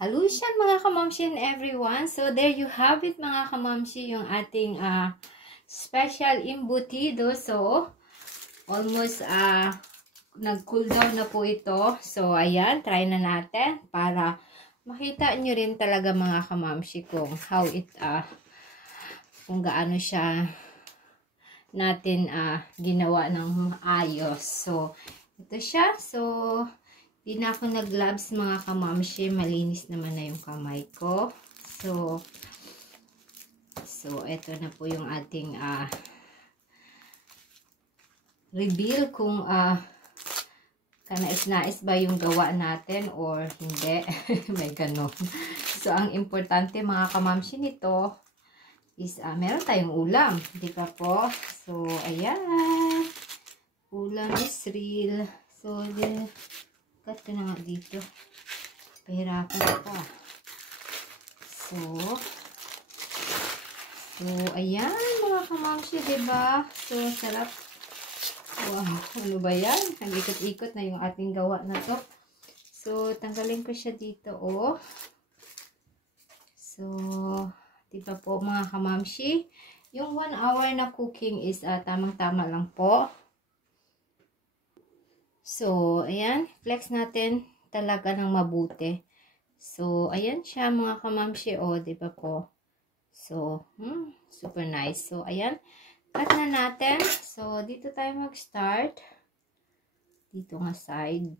Halusyan mga kamamshi and everyone. So there you have it mga kamamshi, yung ating special embutido. So almost nag-cool down na po ito. So ayan, try na natin para makita nyo rin talaga mga kamamshi kung how it kung gaano siya natin ginawa ng ayos. So ito siya. So di na ako nag-gloves mga kamamshi. Malinis naman na yung kamay ko. So ito na po yung ating reveal kung kanais-nais ba yung gawa natin or hindi. May ganon. So ang importante mga kamamshi nito is meron tayong ulam. Di ba po? So ayan. Ulam is real. So cut ko na nga dito. Pahirapan pa. So, ayan mga kamamshi, diba? So, sarap. Wow, ano ba yan? Nag-ikot-ikot na yung ating gawa na to. So, tanggalin ko siya dito, oh. So, diba po mga kamamshi? Yung 1 hour na cooking is tamang-tama lang po. So, ayan, flex natin talaga ng mabuti. So, ayan siya mga kamamshi, oh, di ba po? So, super nice. So, ayan, cut na natin. So, dito tayo mag-start. Dito nga side.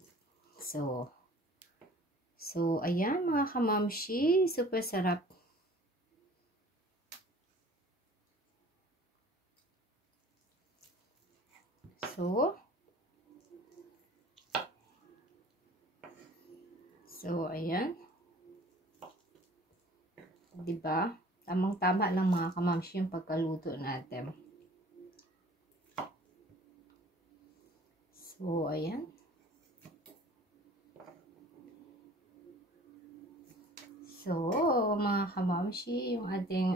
So, ayan mga kamamshi, super sarap. So, ayan. Diba? Tamang-tama lang mga kamamshi yung pagkaluto natin. So, ayan. So, mga kamamshi, yung ating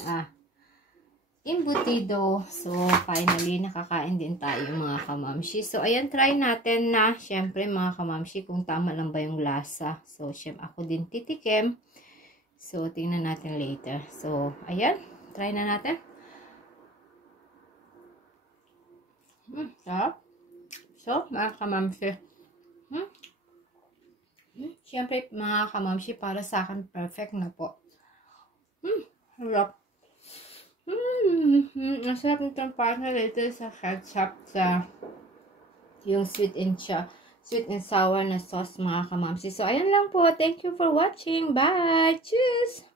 embutido. So, finally, nakakain din tayo mga kamamshi. So, ayan, try natin na, syempre mga kamamshi, kung tama lang ba yung lasa. So, syempre, ako din titikim. So, tingnan natin later. So, ayan, try na natin. Sarap. So, mga kamamshi. Syempre, mga kamamshi, para sa akin, perfect na po. Sarap. Ang sarap nitong partner dito sa ketchup, sa yung sweet and sour na sauce mga kamamshi. So, ayan lang po. Thank you for watching. Bye! Cheers!